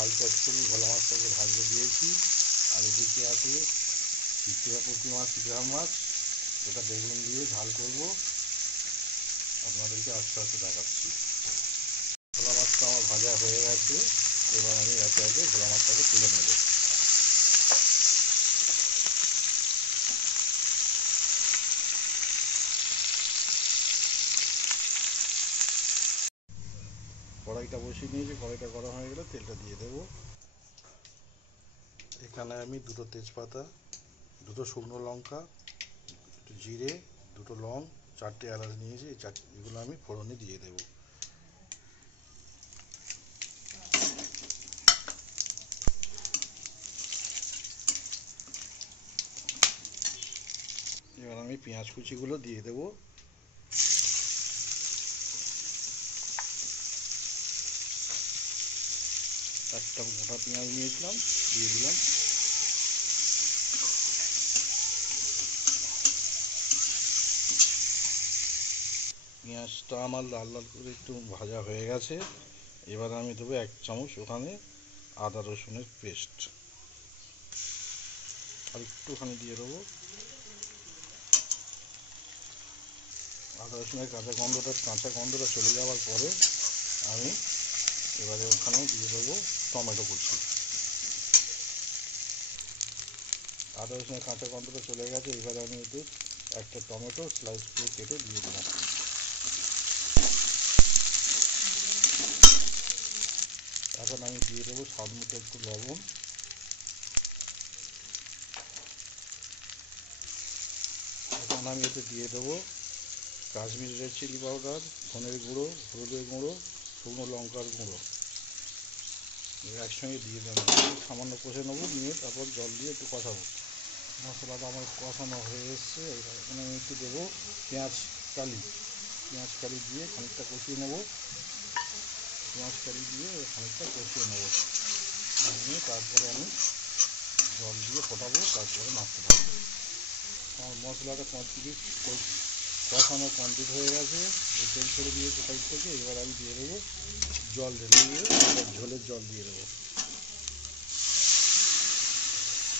ঝাল চচ্চড়ি ভোলা মাছটাকে ভাজতে দিয়েছি। আর এদিকে আছে পুঁটি মাছ, চিংড়া মাছ, ওটা বেগুন দিয়ে ঝাল করব, আপনাদেরকে আস্তে আস্তে দেখাচ্ছি। ভোলা মাছটা আমার ভাজা হয়ে গেছে, এবার আমি একে একে ভোলা মাছটাকে তুলে নেব। কড়াইটা বসিয়ে নিয়েছি, কড়াইটা গরম হয়ে গেলে তেলটা দিয়ে দেব। এখানে আমি দুটো তেজপাতা, দুটো শুকনো লঙ্কা, একটু জিরে, দুটো লং, চারটে এলাচ নিয়েছি। এগুলো আমি ফোড়নে দিয়ে দেব। এবার আমি পেঁয়াজ কুচিগুলো দিয়ে দেব। একটা গোটা পেঁয়াজ নিয়েছিলাম, দিয়ে দিলাম। পেঁয়াজটা আমার লাল লাল করে একটু ভাজা হয়ে গেছে। এবার আমি দেবো 1 চামচ ওখানে আদা রসুনের পেস্ট, আর একটুখানি দিয়ে দেবো। আদা রসুনের কাঁচা গন্ধটা চলে যাওয়ার পরে আমি এবারে ওখানে দিয়ে দেবো টমেটো কুচি। আদা রসুনের কাঁচা গন্ধটা চলে গেছে, এবারে আমি এতে একটা টমেটো স্লাইস করে কেটে দিয়ে দিলাম। এখন আমি দিয়ে দেবো স্বাদ মতো একটু লবণ। এখন আমি এতে দিয়ে দেবো কাশ্মীরি রেড চিলি পাউডার, ধনের গুঁড়ো, হলুদের গুঁড়ো, শুকনো লঙ্কার গুঁড়ো, একসঙ্গে দিয়ে দেবো। সামান্য কষে নেবো, নিয়ে তারপর জল দিয়ে একটু কষাবো। মশলাটা আমার কষানো হয়ে এসছে। এখানে আমি একটু দেবো পেঁয়াজ কালি দিয়ে খানিকটা কষিয়ে নেবো। নিয়ে তারপরে আমি জল দিয়ে ফোটাবো, তারপরে নাড়তে থাকবো। আমার মশলাটা কষানো কমপ্লিট হয়ে গেছে, এই তেল ছেড়ে দিয়েছে সাইড থেকে। এবার আমি দিয়ে দেবো জল, ঢেলে দিয়ে ঝোলের জল দিয়ে দেবো।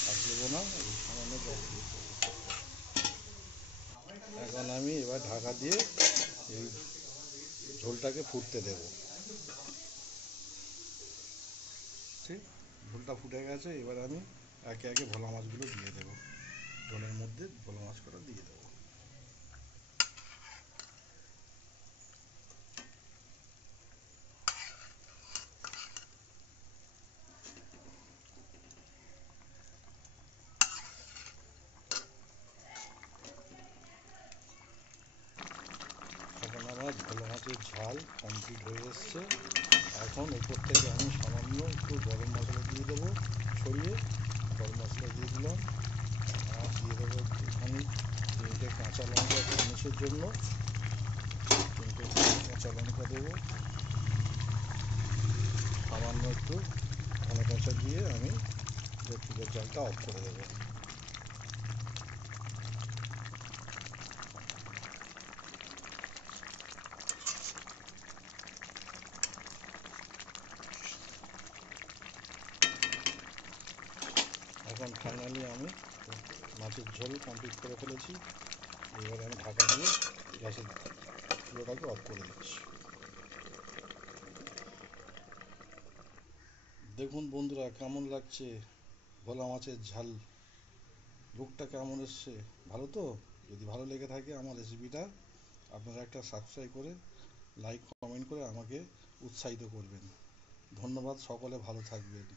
আর দেবো না, এই সামান্য জল দিয়ে দেবো। এখন আমি এবার ঢাকা দিয়ে এই ঝোলটাকে ফুটতে দেবো। ঝোলটা ফুটে গেছে, এবার আমি একে একে ভোলা মাছগুলো দিয়ে দেবো। ঝোলের মধ্যে ভোলা মাছ কটা দিয়ে দেবো। এখন আমার ভোলা মাছের ঝাল কমপ্লিট হয়ে এসছে। এখন উপর থেকে আমি সামান্য একটু গরম মশলা দিয়ে দেবো, ছড়িয়ে গরম মশলা দিয়ে দিলাম। আর দিয়ে দেবো একটুখানি 3টে কাঁচা লঙ্কা গার্নিশের জন্য, 3টে কাঁচা লঙ্কা দেবো। সামান্য একটু ধনে পাতা দিয়ে আমি চুলের জালটা অফ করে দেবো। এখন ফাইনালি আমি মাছের ঝোল কমপ্লিট করে ফেলেছি। এবারে আমি ঢাকা দিয়ে গ্যাসের চুলোটাকে অফ করে দিচ্ছি। দেখুন বন্ধুরা, কেমন লাগছে ভোলা মাছের ঝাল, লুকটা কেমন এসছে, ভালো তো? যদি ভালো লেগে থাকে আমার রেসিপিটা, আপনারা একটা সাবস্ক্রাইব করে লাইক কমেন্ট করে আমাকে উৎসাহিত করবেন। ধন্যবাদ, সকলে ভালো থাকবেন।